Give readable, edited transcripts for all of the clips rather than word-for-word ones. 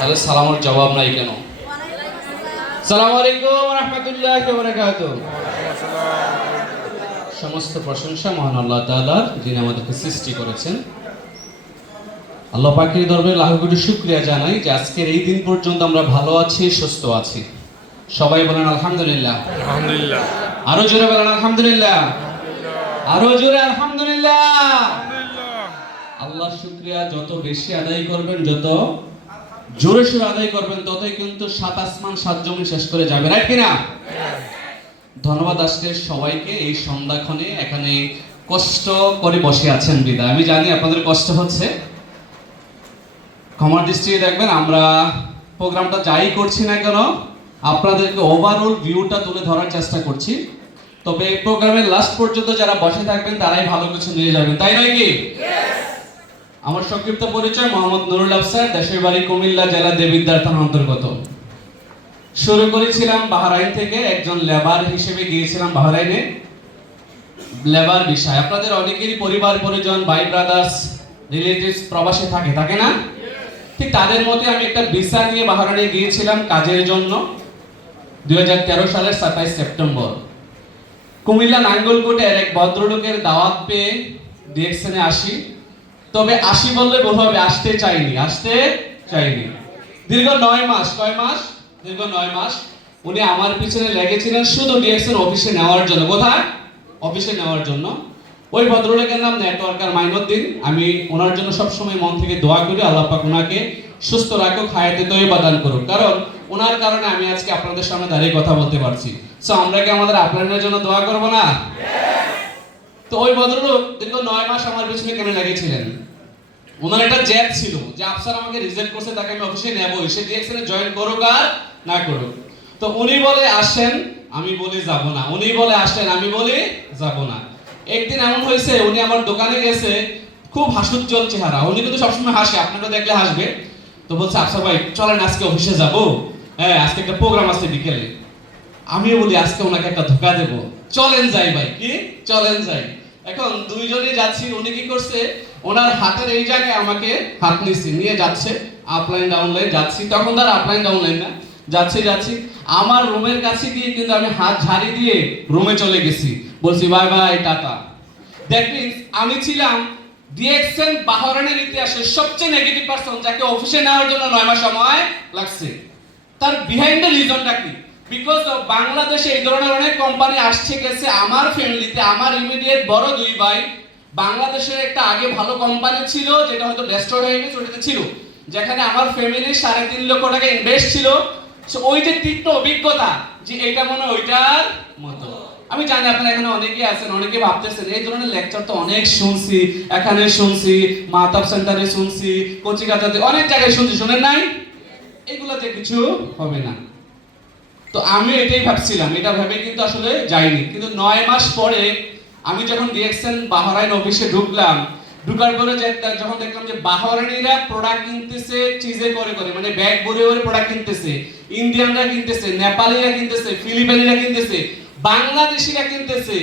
তাহলে সালামের জবাব নাই কেন? আসসালামু আলাইকুম ওয়া রাহমাতুল্লাহি ওয়া বারাকাতুহু। সমস্ত প্রশংসা মহান আল্লাহ তাআলার, যিনি আমাদেরকে সৃষ্টি করেছেন। আল্লাহ পাকের দরবারে লাখ কোটি শুকরিয়া জানাই যে আজকের এই দিন পর্যন্ত আমরা ভালো আছি, সুস্থ আছি। সবাই বলেন আলহামদুলিল্লাহ। আলহামদুলিল্লাহ। আরো জোরে বলেন আলহামদুলিল্লাহ। আরো জোরে আলহামদুলিল্লাহ। আল্লাহর শুকরিয়া যত বেশি আদায় করবেন, যত জোরে সোরে আদায় করবেন, ততই কিন্তু সাত আসমান সাত জমিন শেষ করে যাবে, রাইট কিনা? ধন্যবাদ আজকে সবাইকে। এই সন্ধ্যাক্ষণে এখানে কষ্ট করে বসে আছেন বিদায়, আমি জানি আপনাদের কষ্ট হচ্ছে। ক্ষমার দৃষ্টিতে দেখবেন, আমরা প্রোগ্রামটা যাই করছি না কেন আপনাদেরকে ওভারঅল ভিউটা তুলে ধরার চেষ্টা করছি। তবে প্রোগ্রামের লাস্ট পর্যন্ত যারা বসে থাকবেন তারাই ভালো কিছু নিয়ে যাবেন, তাই নয় কি? আমার সংক্ষিপ্ত পরিচয় মোহাম্মদ নুরুল আফসার, দেশের বাড়ি কুমিল্লা জেলা দেবিদ্বার থানার অন্তর্গত। শুরু করেছিলাম বাহরাইন থেকে, একজন লেবার হিসেবে গিয়েছিলাম বাহরাইনে লেবার বিষয়। আপনাদের অনেকেরই পরিবার পরিজন, ভাই ব্রাদার্স, রিলেটিভস প্রবাসে থাকে না? ঠিক তাদের মধ্যে আমি একটা ভিসা নিয়ে বাহরাইনে গিয়েছিলাম কাজের জন্য 2013 সালের 27 সেপ্টেম্বর। কুমিল্লা নাঙ্গলকোটের এক ভদ্রলোকের দাওয়াত পেয়ে ডিএক্সএনে আসি। তবে আসি বললে ভুল হবে, আসতে চাইনি। দীর্ঘ 9 মাস, কয় মাস? দীর্ঘ 9 মাস উনি আমার পিছনে লেগেছিলেন শুধু ডিএক্সএন অফিসে নেওয়ার জন্য। কোথায়? অফিসে নেওয়ার জন্য। ওই ভদ্রলোকের নাম নেটওয়ার্কার মাইনুদ্দিন। আমি ওনার জন্য সবসময় মন থেকে দোয়া করি, আল্লাহ পাক ওনাকে সুস্থ রাখুক, হায়াতে তৈয়বা দান করুক। কারণ ওনার কারণে আমি আজকে আপনাদের সামনে দাঁড়িয়ে কথা বলতে পারছি। সো আমরা কি আমাদের আপনাদের জন্য দোয়া করব না? তো ওই ভদ্রলোক দীর্ঘ 9 মাস আমার পিছনে কেন লেগেছিলেন? ওনার একটা জেদ ছিল যে আফসার আমাকে রিজেক্ট করছে, তাকে আমি অফিসে নেব, সে ডিএক্সএনে জয়েন করুক আর না করুক। তো উনি বলে আসেন, আমি বলি যাব না। উনি বলে আসেন, আমি বলি যাব না। একদিন এমন হয়েছে, উনি আমার দোকানে গেছে, খুব হাস্যোজ্জ্বল চেহারা। উনি কিন্তু সবসময় হাসে, আপনারা দেখলে হাসবে। তো বলছে আফসার ভাই চলেন আজকে অফিসে যাব, হ্যাঁ আজকে একটা প্রোগ্রাম আছে বিকেলে। আমিও বলি আজকে ওনাকে একটা ধোকা দেব, চলেন যাই ভাই। কি? চলেন যাই। এখন দুইজনে যাচ্ছি। উনি কি করছে, ওনার হাতের এই জায়গায় আমাকে হাত নিয়ে যাচ্ছে, আপলাইন ডাউনলাইন যাচ্ছি। তখন তার আপলাইন ডাউনলাইন না, যাচ্ছি আমার রুমের কাছে গিয়ে কিন্তু আমি হাত ঝাড়ি দিয়ে রুমে চলে গেছি, বলছি bye bye tata. That means আমি ছিলাম ডিএক্সএন বাহরাইনের ইতিহাসের সবচেয়ে নেগেটিভ পারসন, যাকে অফিসে নেওয়ার জন্য 9 মাস সময় লাগছে। তার বিহাইন্ড দ্য রিজনটা কি? বিকজ বাংলাদেশে এই ধরনের অনেক কোম্পানি আসছে গেছে। আমার ফ্যামিলিতে আমার ইমিডিয়েট বড় দুই ভাই বাংলাদেশের একটা আগে ভালো কোম্পানি ছিল, যেটা হয়তো ডেস্ট্রয় হয়ে গেছে, ওটাতে ছিল, যেখানে আমার ফ্যামিলির 3.5 লক্ষ টাকা ইনভেস্ট ছিল। ওই যে তীক্ষ্ণ অভিজ্ঞতা যে এটা মনে ওইটার মতো। আমি জানি আপনারা এখানে অনেকেই আছেন, অনেকে ভাবতেছেন এই ধরনের লেকচার তো অনেক শুনছি, এখানে শুনছি, মাহতাব সেন্টারে শুনছি, কচিকাচাতে অনেক জায়গায় শুনছি, শুনেন নাই? এগুলোতে কিছু হবে না। তো আমি এটাই ভাবছিলাম, এটা ভেবে কিন্তু আসলে যাইনি। কিন্তু 9 মাস পরে আমি যখন ডিএক্সএন বাহরাইন অফিসে ঢুকলাম, ঢুকার পরে যখন দেখলাম যে বাহরাইনিরা প্রোডাক্ট কিনতেছে চিজে করে, মানে ব্যাগ ভরে প্রোডাক্ট কিনতেছে, ইন্ডিয়ানরা কিনতেছে, নেপালিরা কিনতেছে, ফিলিপাইনিরা কিনতেছে, বাংলাদেশিরা কিনতেছে।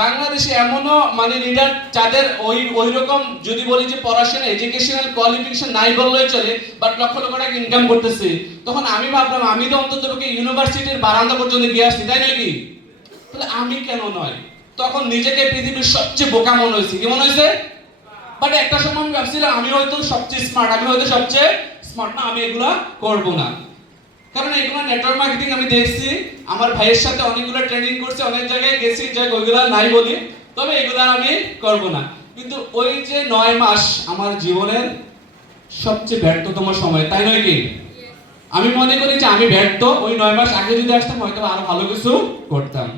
বাংলাদেশে এমনও মানে লিডার যাদের ওই রকম যদি বলি যে পড়াশোনা এডুকেশনাল কোয়ালিফিকেশন নাই বললেই চলে, বাট লক্ষ লক্ষ টাকা ইনকাম করতেছে। তখন আমি ভাবলাম আমি তো অন্তত ইউনিভার্সিটির বারান্দা পর্যন্ত গিয়ে আসছি, তাই নাকি? তাহলে আমি কেন নয়? তখন নিজেকে পৃথিবীর সবচেয়ে বোকা মনে হয়েছে। কি মনে হয়েছে? বাট একটা সময় আমি ভাবছিলাম আমি হয়তো সবচেয়ে স্মার্ট, না, আমি এগুলা করব না। কারণ এগুলো নেটওয়ার্ক মার্কেটিং আমি দেখছি, আমার ভাইয়ের সাথে অনেকগুলো ট্রেনিং করছি, অনেক জায়গায় গেছি, যাই ওইগুলো নাই বলি, তবে এগুলো আমি করব না। কিন্তু ওই যে 9 মাস আমার জীবনের সবচেয়ে ব্যর্থতম সময়, তাই নয় কি? আমি মনে করি যে আমি ব্যর্থ। ওই 9 মাস আগে যদি আসতাম হয়তো আরো ভালো কিছু করতাম।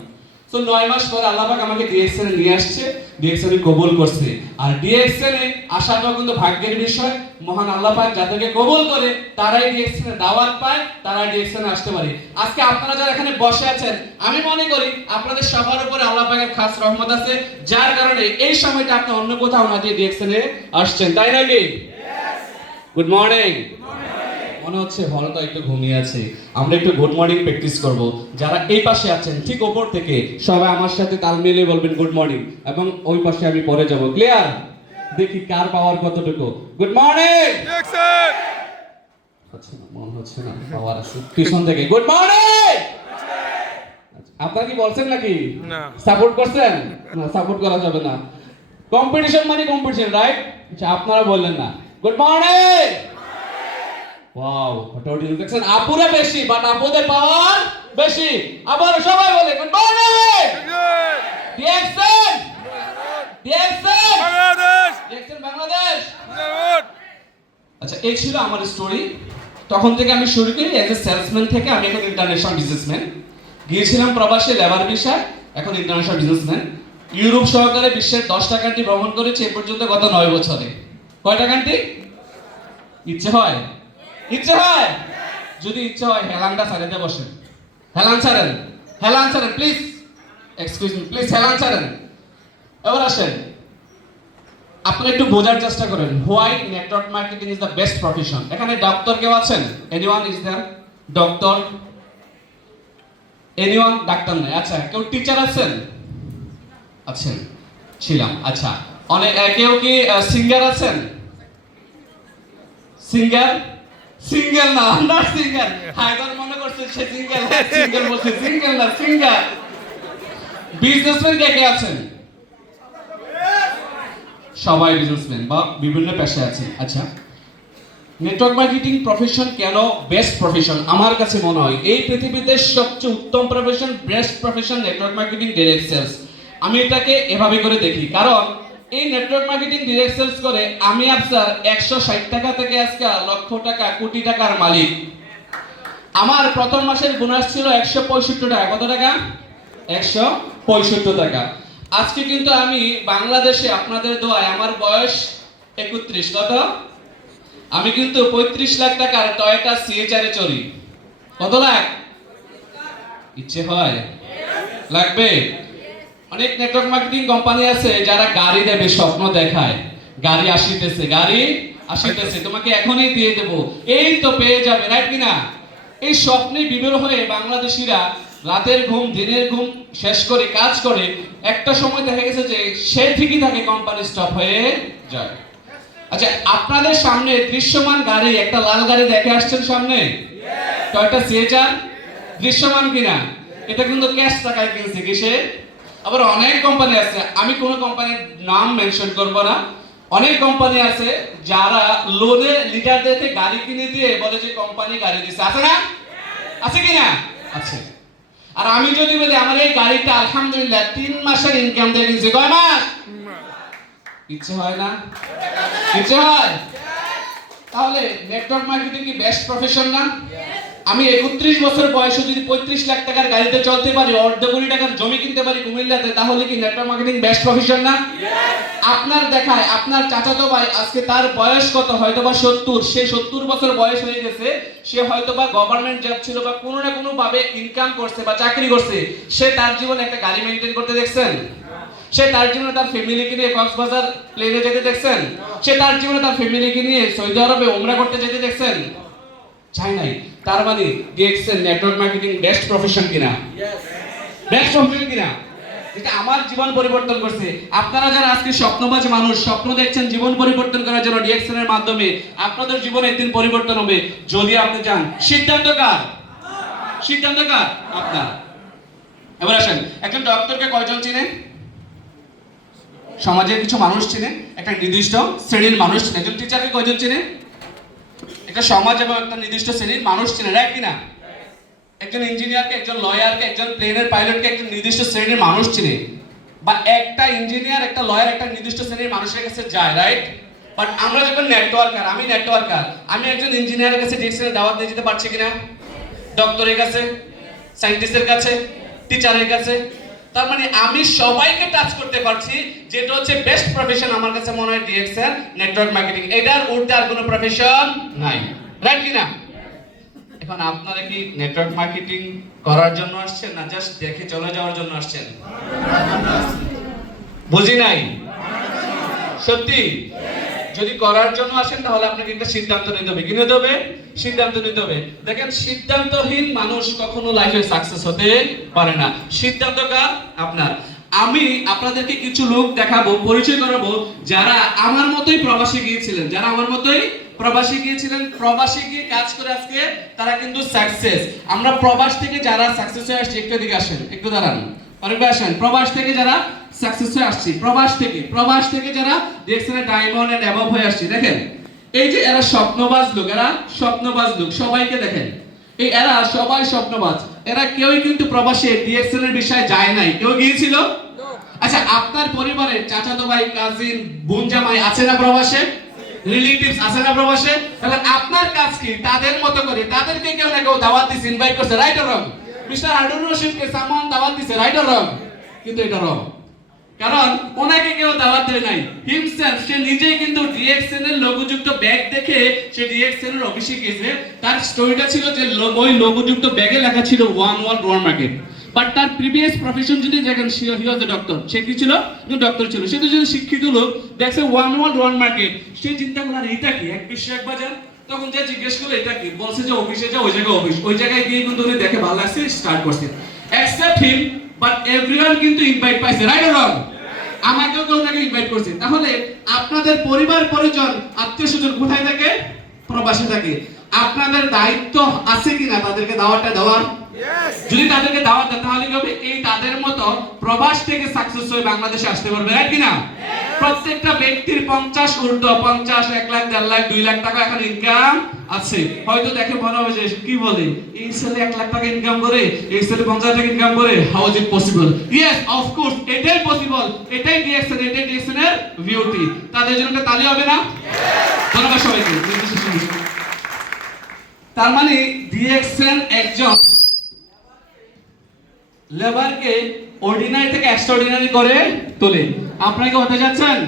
তো 9 মাস পরে আল্লাহ পাক আমাকে ডিএক্সএন এ নিয়ে আসছে, ডিএক্সএন এ কবুল করছে। আর ডিএক্সএন এ আসাটা কিন্তু ভাগ্যের বিষয়। মহান আল্লাহ পাক যাদেরকে কবুল করে তারাই ডিএক্সএন এ দাওয়াত পায়, তারাই ডিএক্সএন এ আসতে পারে। আজকে আপনারা যারা এখানে বসে আছেন, আমি মনে করি আপনাদের সবার উপরে আল্লাহ পাকের খাস রহমত আছে, যার কারণে এই সময়টা আপনি অন্য কোথাও না দিয়ে ডিএক্সএন এ আসছেন, তাই নাকি? Good morning. মনে হচ্ছে হলটা একটু ঘুমিয়ে আছে। আমরা একটু গুড মর্নিং প্র্যাকটিস করব। যারা এই পাশে আছেন ঠিক ওপর থেকে সবাই আমার সাথে তাল মিলিয়ে বলবেন গুড মর্নিং, এবং ওই পাশে আমি পরে যাব। ক্লিয়ার? দেখি কার পাওয়ার কতটুকু। Good morning. আচ্ছা না, মনে হচ্ছে না পাওয়ার আছে পিছন থেকে। Good morning. আপনারা কি বলছেন নাকি? না। সাপোর্ট করছেন? না, সাপোর্ট করা যাবে না। কম্পিটিশন মানে কম্পিটিশন, রাইট? আচ্ছা, আপনারা বললেন না। Good morning. ওয়াও, হটাওটি দেখছেন আপুরা বেশি, বাট আপুদের পাওয়ার বেশি। আবার সবাই বলে good morning. DXN, DXN Bangladesh, DXN Bangladesh. জিন্দাবাদ। আচ্ছা, এই ছিল আমার স্টোরি। তখন থেকে আমি শুরু করি এজ এ সেলসম্যান থেকে, আমি এখন ইন্টারন্যাশনাল বিজনেসম্যান। গিয়েছিলাম প্রবাসে লেবার ভিসায়, এখন ইন্টারন্যাশনাল বিজনেসম্যান। ইউরোপ সহকারে বিশ্বের 10টা কান্ট্রি ভ্রমণ করেছি এ পর্যন্ত গত 9 বছরে। কয়টা কান্ট্রি? ইচ্ছে হয়? ইচ্ছে হয়? যদি ইচ্ছে হয় হেলানটা ছাড়িয়ে বসেন। হেলান ছাড়েন, হেলান ছাড়েন প্লিজ। এক্সকিউজ মি প্লিজ, হেলান ছাড়েন। এবার আসেন, আপনি একটু বোঝার চেষ্টা করেন why network marketing is the best profession. এখানে ডক্টর কেউ আছেন? Anyone is there? Doctor? Anyone? Doctor নাই। আচ্ছা, কেউ টিচার আছেন? আছেন, ছিলাম। আচ্ছা, অনেক কেউ কি সিঙ্গার আছেন? সিঙ্গার? সিঙ্গেল না, না সিঙ্গার। হায়দার মনে করছে সে সিঙ্গেল, সিঙ্গেল বলছে, সিঙ্গেল না সিঙ্গার। বিজনেসম্যান কে কে আছেন? সবাই বিজনেসম্যান বা বিভিন্ন পেশায় আছেন। আচ্ছা, নেটওয়ার্ক মার্কেটিং প্রফেশন কেন বেস্ট প্রফেশন? আমার কাছে মনে হয় এই পৃথিবীতে সবচেয়ে উত্তম profession, best profession network marketing direct sales. আমি এটাকে এভাবে করে দেখি, কারণ এই নেটওয়ার্ক মার্কেটিং ডিরেক্ট সেলস করে আমি আপনার 160 টাকা থেকে আজকে লক্ষ টাকা, কোটি টাকার মালিক। আমার প্রথম মাসের বোনাস ছিল 165 টাকা। কত টাকা? 165 টাকা। আজকে কিন্তু আমি বাংলাদেশে আপনাদের দোয়ায়, আমার বয়স 31, কত? আমি কিন্তু 35 লাখ টাকার টয়োটা সিএচআর এ চড়ি। কত লাখ? ইচ্ছে হয়? লাগবে? অনেক নেটওয়ার্ক মার্কেটিং কোম্পানি আছে যারা গাড়ি দেবে, স্বপ্ন দেখায় গাড়ি আসিতেছে, গাড়ি আসিতেছে, তোমাকে এখনই দিয়ে দেব, এই তো পেয়ে যাবে, রাইট কিনা? এই স্বপ্নে বিভোর হয়ে বাংলাদেশিরা রাতের ঘুম দিনের ঘুম শেষ করে কাজ করে, একটা সময় দেখা গেছে যে সে ঠিকই থাকে, কোম্পানি স্টপ হয়ে যায়। আচ্ছা, আপনাদের সামনে দৃশ্যমান গাড়ি, একটা লাল গাড়ি দেখে আসছেন সামনে, টয়োটা সিএচআর। দৃশ্যমান কিনা? এটা কিন্তু ক্যাশ টাকায় কিনছে। কিসে? আবার অনেক কোম্পানি আছে, আমি কোনো কোম্পানির নাম মেনশন করব না। অনেক কোম্পানি আছে যারা লোনে লিডারদেরকে গাড়ি কিনে দিয়ে বলে যে কোম্পানি গাড়ি দিচ্ছে। আছে না? আছে কিনা? আছে। আর আমি যদি বলি আমার এই গাড়িটা আলহামদুলিল্লাহ 3 মাসের ইনকাম দিয়ে কিনছি। কয় মাস? ইচ্ছে হয় না? ইচ্ছে হয়? তাহলে নেটওয়ার্ক মার্কেটিং কি বেস্ট প্রফেশন না? আমি 31 বছর বয়সে যদি 35 লাখ টাকার গাড়িতে চলতে পারি, অর্ধ কোটি টাকার জমি কিনতে পারি কুমিল্লাতে, তাহলে কি নেটওয়ার্ক মার্কেটিং বেস্ট প্রফেশন না? আপনার দেখায় আপনার চাচাতো ভাই আজকে তার বয়স কত? হয়তোবা 70। সে 70 বছর বয়স হয়ে গেছে, সে হয়তোবা গভর্নমেন্ট জব ছিল বা কোনো না কোনো ভাবে ইনকাম করছে বা চাকরি করছে। সে তার জীবনে একটা গাড়ি মেইনটেইন করতে দেখছেন? সে তার জীবনে তার ফ্যামিলিকে নিয়ে কক্সবাজার প্লেনে যেতে দেখছেন? সে তার জীবনে তার ফ্যামিলিকে নিয়ে সৌদি আরবে উমরা করতে যেতে দেখছেন? চাই নাই। তার মানে DXN network marketing best profession কিনা? বেস্ট প্রফেশন কিনা? এটা আমার জীবন পরিবর্তন করছে। আপনারা যারা আজকে স্বপ্নবাজ মানুষ, স্বপ্ন দেখছেন জীবন পরিবর্তন করার জন্য ডিএক্সএন এর মাধ্যমে, আপনাদের জীবনে একদিন পরিবর্তন হবে যদি আপনি চান। সিদ্ধান্ত কার? সিদ্ধান্ত কার? আপনার। এবার আসেন, একজন ডক্টরকে কয়জন চিনেন? সমাজের কিছু মানুষ চিনে, একটা নির্দিষ্ট শ্রেণীর মানুষ চিনে। একজন টিচারকে কয়জন চিনে? একটা সমাজ এবং একটা নির্দিষ্ট শ্রেণীর মানুষ চিনে, রাইট কিনা? একজন ইঞ্জিনিয়ারকে, একজন লয়ারকে, একজন প্লেনের পাইলটকে একটা নির্দিষ্ট শ্রেণীর মানুষ চিনে। বা একটা ইঞ্জিনিয়ার, একটা লয়ার একটা নির্দিষ্ট শ্রেণীর মানুষের কাছে যায়, রাইট? বাট আমরা যখন নেটওয়ার্কার, আমি নেটওয়ার্কার, আমি একজন ইঞ্জিনিয়ারের কাছে ডিএক্সএন দাওয়াত দিয়ে যেতে পারছি কিনা? ডক্টরের কাছে, সায়েন্টিস্টের কাছে, টিচারের কাছে। তার মানে আমি সবাইকে টাচ করতে পারছি, যেটা হচ্ছে বেস্ট প্রফেশন। আমার কাছে মনে হয় ডিএক্সএন নেটওয়ার্ক মার্কেটিং, এটার ঊর্ধ্বে আর কোনো প্রফেশন নাই, রাইট কিনা? এখন আপনারা কি নেটওয়ার্ক মার্কেটিং করার জন্য আসছেন না জাস্ট দেখে চলে যাওয়ার জন্য আসছেন? বুঝি নাই। সত্যি? যদি করার জন্য আসেন তাহলে আপনাকে একটা সিদ্ধান্ত নিতে হবে। কি নিতে হবে? সিদ্ধান্ত নিতে হবে। দেখেন, সিদ্ধান্তহীন মানুষ কখনো লাইফে সাকসেস হতে পারে না। সিদ্ধান্ত কার? আপনার। আমি আপনাদেরকে কিছু লোক দেখাবো, পরিচয় করাবো, যারা আমার মতোই প্রবাসে গিয়েছিলেন, যারা আমার মতোই প্রবাসী গিয়েছিলেন, প্রবাসী গিয়ে কাজ করে আজকে তারা কিন্তু সাকসেস। আমরা প্রবাস থেকে যারা সাকসেস হয়ে আসছি, একটু এদিকে আসেন, একটু দাঁড়ান, অনেকবার আসেন। প্রবাস থেকে যারা সাকসেস হয়ে আসছি, প্রবাস থেকে যারা ডিএক্সএন এর ডায়মন্ড এন্ড অ্যাবভ হয়ে আসছি, দেখেন এই যে এরা স্বপ্নবাজ লোক, সবাইকে দেখেন, এরা সবাই স্বপ্নবাজ। এরা কেউই কিন্তু প্রবাসে ডিএক্সএন এর বিষয়ে যায় নাই। কেউ গিয়েছিল? আচ্ছা, আপনার পরিবারের চাচাতো ভাই, কাজিন, বোন, জামাই আছে না প্রবাসে? রিলেটিভস আছে না প্রবাসে? তাহলে আপনার কাজ কি? তাদের মতো করে তাদেরকে কেউ না কেউ দাওয়াত দিছে, ইনভাইট করছে, right or wrong? Mister Harun রশিদকে সামান দাওয়াত দিছে, রাইট অর রং? কিন্তু এটা রং, কারণ ওনাকে কেউ দাওয়াত দেয় নাই। হিমসেলফ, সে নিজেই কিন্তু ডিএক্সএন এর লোগোযুক্ত ব্যাগ দেখে সে ডিএক্সএন এর অফিসে গেছে। তার স্টোরিটা ছিল যে ওই লোগোযুক্ত ব্যাগে লেখা ছিল one world one market. But তার প্রিভিয়াস প্রফেশন যদি দেখেন, হি ওয়াজ এ ডক্টর। সে কি ছিল? ডক্টর ছিল। সে তো যদি শিক্ষিত লোক, দেখছে ওয়ান ওয়ার্ল্ড ওয়ান মার্কেট, সে চিন্তা করল আর এটা কি, এক বিশ্ব এক বাজার। তখন যে জিজ্ঞেস করলো এটা কি, বলছে যে অফিসে যা, ওই জায়গায় অফিস। ওই জায়গায় গিয়ে কিন্তু উনি দেখে ভালো লাগছে, স্টার্ট করছে। এক্সেপ্ট হিম, বাট এভরিওয়ান কিন্তু ইনভাইট পাইছে, রাইট অর রং? আমাকেও কেউ নাকি ইনভাইট করছে। তাহলে আপনাদের পরিবার পরিজন আত্মীয় স্বজন কোথায় থাকে? প্রবাসে থাকে। আপনাদের দায়িত্ব আছে কিনা তাদেরকে দাওয়াতটা দেওয়ার? যদি তাদেরকে দাওয়াত দেন, তাহলে কি হবে? এই তাদের মতো প্রবাস থেকে সাকসেস হয়ে বাংলাদেশে আসতে পারবে, রাইট কিনা? প্রত্যেকটা ব্যক্তির 50 ঊর্ধ্ব, 50, 1 লাখ, 1.5 লাখ, 2 লাখ টাকা এখন ইনকাম আছে। হয়তো দেখে মনে হবে যে কি বলে, এই ছেলে 1 লাখ টাকা ইনকাম করে, এই ছেলে 50 টাকা ইনকাম করে, how is it possible? Yes, of course, এটাই পসিবল। এটাই ডিএক্সএন এর বিউটি। তাদের জন্য একটা তালি হবে না? ধন্যবাদ সবাইকে। তার মানে ডিএক্সএন একজন লেবারকে অর্ডিনারি থেকে এক্সট্রাঅর্ডিনারি করে তোলে। আপনারা কি হতে যাচ্ছেন?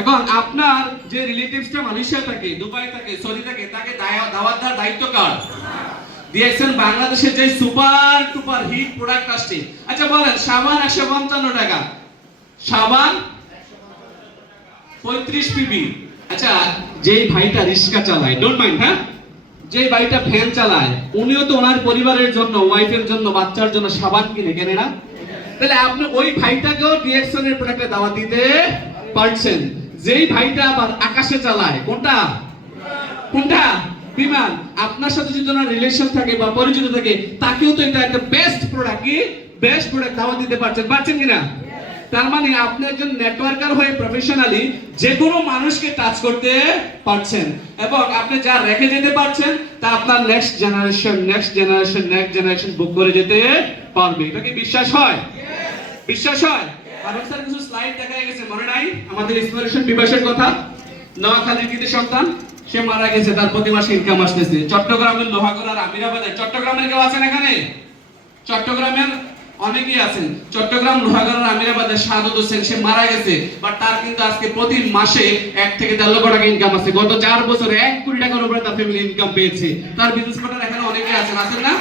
এখন আপনার যে রিলেটিভসটা মালয়েশিয়া থাকে, দুবাই থাকে, সৌদি থাকে, তাকে দাওয়াত দেওয়ার দায়িত্ব কার? ডিএক্সএন বাংলাদেশের যে সুপার টুপার হিট প্রোডাক্ট আসছে। আচ্ছা বলেন, সাবান 155 টাকা, সাবান 35 পিবি। আচ্ছা, যেই ভাইটা রিক্সা চালায়, ডোন্ট মাইন্ড, হ্যাঁ, যে ভাইটা ভ্যান চালায়, উনিও তো ওনার পরিবারের জন্য, ওয়াইফের জন্য, বাচ্চার জন্য সাবান কেনে না? তাহলে আপনি ওই ভাইটাকেও ডিএক্সএন এর প্রোডাক্টে দাওয়াত দিতে পারছেন। যেই ভাইটা আবার আকাশে চালায়, কোনটা বিমান, আপনার সাথে যদি ওনার রিলেশন থাকে বা পরিচিত থাকে, তাকেও তো এটা একটা বেস্ট প্রোডাক্ট, কি বেস্ট প্রোডাক্ট দাওয়াত দিতে পারছেন কিনা? তার মানে আপনি একজন নেটওয়ার্কার হয়ে প্রফেশনালি যে কোনো মানুষকে টাচ করতে পারছেন, এবং আপনি যা রেখে যেতে পারছেন তা আপনার নেক্সট জেনারেশন বুক করে যেতে পারবে। এটা কি বিশ্বাস হয়? বিশ্বাস হয়? কারণ স্যার কিছু স্লাইড দেখা গেছে, মনে নাই আমাদের ইন্সপিরেশন বিভাসের কথা? নোয়াখালীর কৃতি সন্তান, সে মারা গেছে, তার প্রতি মাসে ইনকাম আসতেছে। চট্টগ্রামের লোহাগড়ার আমিরাবাদের, চট্টগ্রামের কেউ আছেন এখানে? চট্টগ্রামের অনেকেই আছেন। চট্টগ্রাম লোহাগড়ার আমিরাবাদের শাহাদত হোসেন, সে মারা গেছে, বাট তার কিন্তু আজকে প্রতি মাসে 1 থেকে 1.5 লক্ষ টাকা ইনকাম আছে। গত 4 বছরে 1 কোটি টাকার উপরে তার ফ্যামিলি ইনকাম পেয়েছে। তার বিজনেস পার্টনার এখানে অনেকেই আছেন না?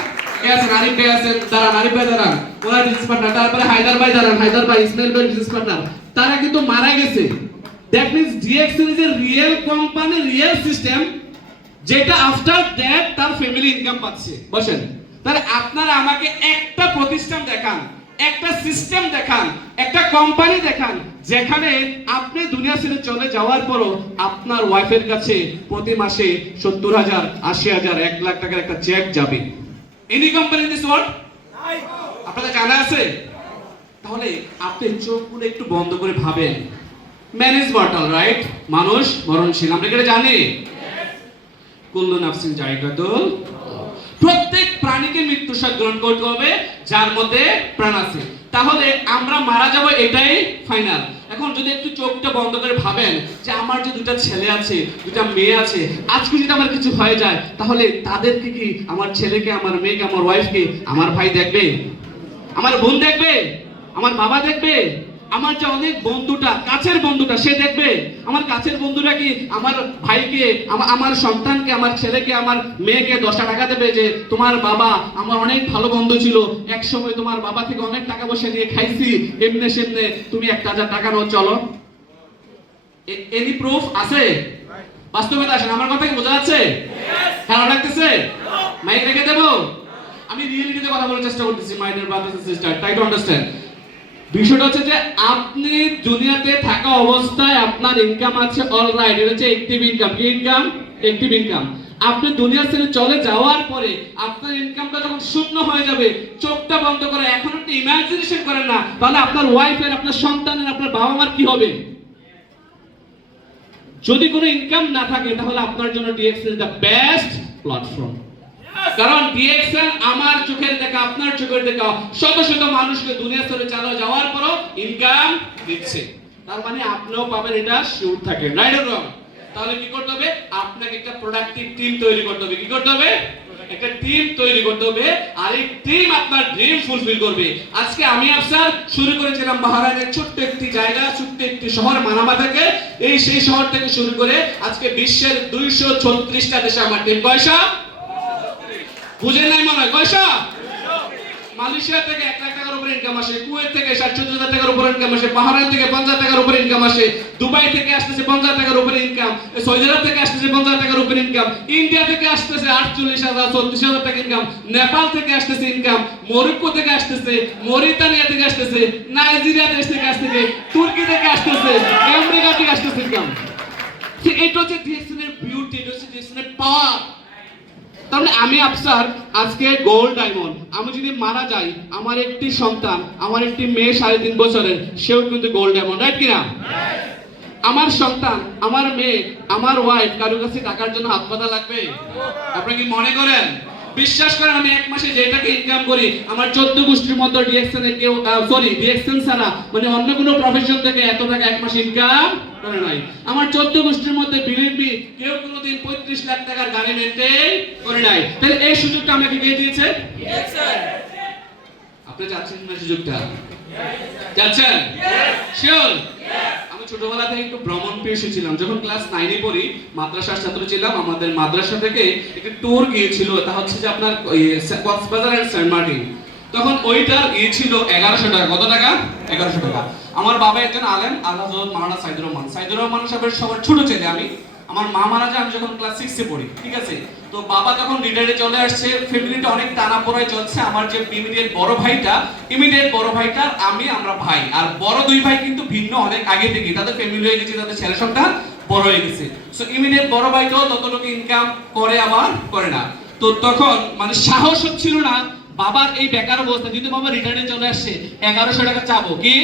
কে আছেন? আরিফ ভাই আছেন, আরিফ ভাই দাঁড়ান, ওনার বিজনেস পার্টনার। তারপরে হায়দার ভাই দাঁড়ান, হায়দার ভাই, ইসমাইল ভাই বিজনেস পার্টনার। তারা কিন্তু মারা গেছে। That means DXN is a real company, real system, যেটা আফটার দ্যাট তার ফ্যামিলি ইনকাম পাচ্ছে। বসেন। তাহলে আপনারা আমাকে একটা প্রতিষ্ঠান দেখান, একটা সিস্টেম দেখান, একটা কোম্পানি দেখান, যেখানে আপনি দুনিয়া ছেড়ে চলে যাওয়ার পরও আপনার ওয়াইফের কাছে প্রতি মাসে 70,000, 80,000, 1 লাখ টাকার একটা চেক যাবে। Any company in this world? আপনাদের জানা আছে? তাহলে আপনি চোখগুলো একটু বন্ধ করে ভাবেন, ম্যান ইজ মর্টাল, রাইট? মানুষ মরণশীল, আমরা এটা জানি। কুল্লু নাফসিন যায়কাতুল, প্রত্যেক প্রাণীকে মৃত্যু স্বাদ গ্রহণ করতে হবে যার মধ্যে প্রাণ আছে। তাহলে আমরা মারা যাব, এটাই ফাইনাল। এখন যদি একটু চোখটা বন্ধ করে ভাবেন যে আমার যে 2টা ছেলে আছে, 2টা মেয়ে আছে, আজকে যদি আমার কিছু হয়ে যায়, তাহলে তাদেরকে কি, আমার ছেলেকে, আমার মেয়েকে, আমার ওয়াইফকে আমার ভাই দেখবে? আমার বোন দেখবে? আমার বাবা দেখবে? আমার যে অনেক বন্ধুটা, কাছের বন্ধুটা, সে দেখবে? আমার কাছের বন্ধুরা কি আমার ভাইকে, আমার সন্তানকে, আমার ছেলেকে, আমার মেয়েকে 10 টাকা দেবে যে তোমার বাবা আমার অনেক ভালো বন্ধু ছিল, এক সময় তোমার বাবা থেকে অনেক টাকা পয়সা নিয়ে খাইছি, এমনে সেমনে তুমি 1,000 টাকা নাও, চলো? এনি প্রুফ আছে? বাস্তবতা আসেন। আমার কথা কি বোঝা যাচ্ছে? ভালো লাগতেছে? মাইক রেখে দেবো? আমি রিয়েলিটিতে কথা বলার চেষ্টা করতেছি, my dear brothers and sister, try to understand. বিষয়টা হচ্ছে যে আপনি দুনিয়াতে থাকা অবস্থায় আপনার ইনকাম আছে, অলরাইট, এটা হচ্ছে অ্যাক্টিভ ইনকাম। কি ইনকাম? Active income. আপনি দুনিয়া ছেড়ে চলে যাওয়ার পরে আপনার ইনকামটা যখন শূন্য হয়ে যাবে, চোখটা বন্ধ করে এখন একটু ইমাজিনেশন করেন না, তাহলে আপনার ওয়াইফের, আপনার সন্তানের, আপনার বাবা মার কি হবে? যদি কোনো ইনকাম না থাকে তাহলে আপনার জন্য ডিএক্সএল দ্য বেস্ট প্ল্যাটফর্ম। কারণ ডিএক্সএল আমার চোখের দেখা, আপনার চোখের দেখা শত শত মানুষকে দুনিয়া ছেড়ে চলে যাওয়ার পরও ইনকাম দিচ্ছে। তার মানে আপনিও পাবেন, এটা শিওর থাকে, রাইট অর রং? তাহলে কি করতে হবে? আপনাকে একটা প্রোডাক্টিভ টিম তৈরি করতে হবে। কি করতে হবে? একটা টিম তৈরি করতে হবে, আর এই টিম আপনার ড্রিম ফুলফিল করবে। আজকে আমি আফসার শুরু করেছিলাম বাহরাইনের ছোট্ট একটি জায়গা, ছোট্ট একটি শহর মানামা থেকে। সেই শহর থেকে শুরু করে আজকে বিশ্বের 236টা দেশে আমার টিম। কয়শো? বুঝেন নাই মনে হয়? কয়শো? মালয়েশিয়া থেকে 1 লাখ টাকার উপরে ইনকাম আসে, কুয়েত থেকে 60-70 টাকার উপরে ইনকাম আসে, বাহরাইন থেকে 50 টাকার উপরে ইনকাম আসে, দুবাই থেকে আসতেছে 50 টাকার উপরে ইনকাম, সৌদি আরব থেকে আসতেছে 50 টাকার উপরে ইনকাম, ইন্ডিয়া থেকে আসতেছে 48,000 34,000 টাকা ইনকাম, নেপাল থেকে আসতেছে ইনকাম, মরক্কো থেকে আসতেছে, মরিতানিয়া থেকে আসতেছে, নাইজেরিয়া দেশ থেকে আসতেছে, তুর্কি থেকে আসতেছে, আমেরিকা থেকে আসতেছে ইনকাম। এটা হচ্ছে ডিএক্সএল এর বিউটি, এটা হচ্ছে ডিএক্সএল এর পাওয়ার। তাহলে আমি আফসার আজকে গোল্ড ডায়মন্ড। আমি যদি মারা যাই, আমার একটি সন্তান, আমার একটি মেয়ে 3.5 বছরের, সেও কিন্তু গোল্ড ডায়মন্ড, রাইট কিনা? আমার সন্তান, আমার মেয়ে, আমার ওয়াইফ কারো কাছে টাকার জন্য হাত পাতা লাগবে? আপনি কি মনে করেন? বিশ্বাস করেন, আমি এক মাসে যে টাকা ইনকাম করি, আমার 14 গোষ্ঠীর মধ্যে ডিএক্সএল এ কেউ, সরি ডিএক্সএল ছাড়া মানে অন্য কোনো প্রফেশন থেকে এত টাকা এক মাসে ইনকাম করে নাই। আমার 14 গোষ্ঠীর মধ্যে বিলিভি কেউ কোনোদিন 35 লাখ টাকার গাড়ি মেইনটেইন করে নাই। তাহলে এই সুযোগটা আমাকে কে দিয়েছে? ডিএক্সএল। আপনি চাচ্ছেন না সুযোগটা? চাচ্ছেন? শিওর? আমি ছোটবেলা থেকে একটু ভ্রমণ পেশে ছিলাম। যখন ক্লাস 9 এ পড়ি, মাদ্রাসার ছাত্র ছিলাম, আমাদের মাদ্রাসা থেকে একটা ট্যুর গিয়েছিল, তা হচ্ছে যে আপনার কক্সবাজার এন্ড সেন্ট মার্টিন। তখন ওইটার ছিল 1100 টাকা। কত টাকা? 1100 টাকা। আমার বাবা একজন আলেম, আল্লাহ হযরত মাওলানা সাইদুর রহমান সাহেবের সবার ছোট ছেলে আমি। আমার মা মারা যায় আমি যখন ক্লাস 6 এ পড়ি, ঠিক আছে? তো বাবা যখন রিটায়ারে চলে আসছে, ফ্যামিলিটা অনেক টানাপোড়ায় চলছে। আমার যে ইমিডিয়েট বড় ভাইটার আমরা ভাই, আর বড় দুই ভাই কিন্তু ভিন্ন অনেক আগে থেকে, তাদের ফ্যামিলি হয়ে গেছে, তাদের ছেলে সন্তান বড় হয়ে গেছে। সো ইমিডিয়েট বড় ভাইটাও ততটুকু ইনকাম করে, আবার করে না। তো তখন মানে সাহস হচ্ছিল না বাবার এই বেকার অবস্থা, কিন্তু বাবা রিটায়ারে চলে আসছে, 1100 টাকা চাবো, কি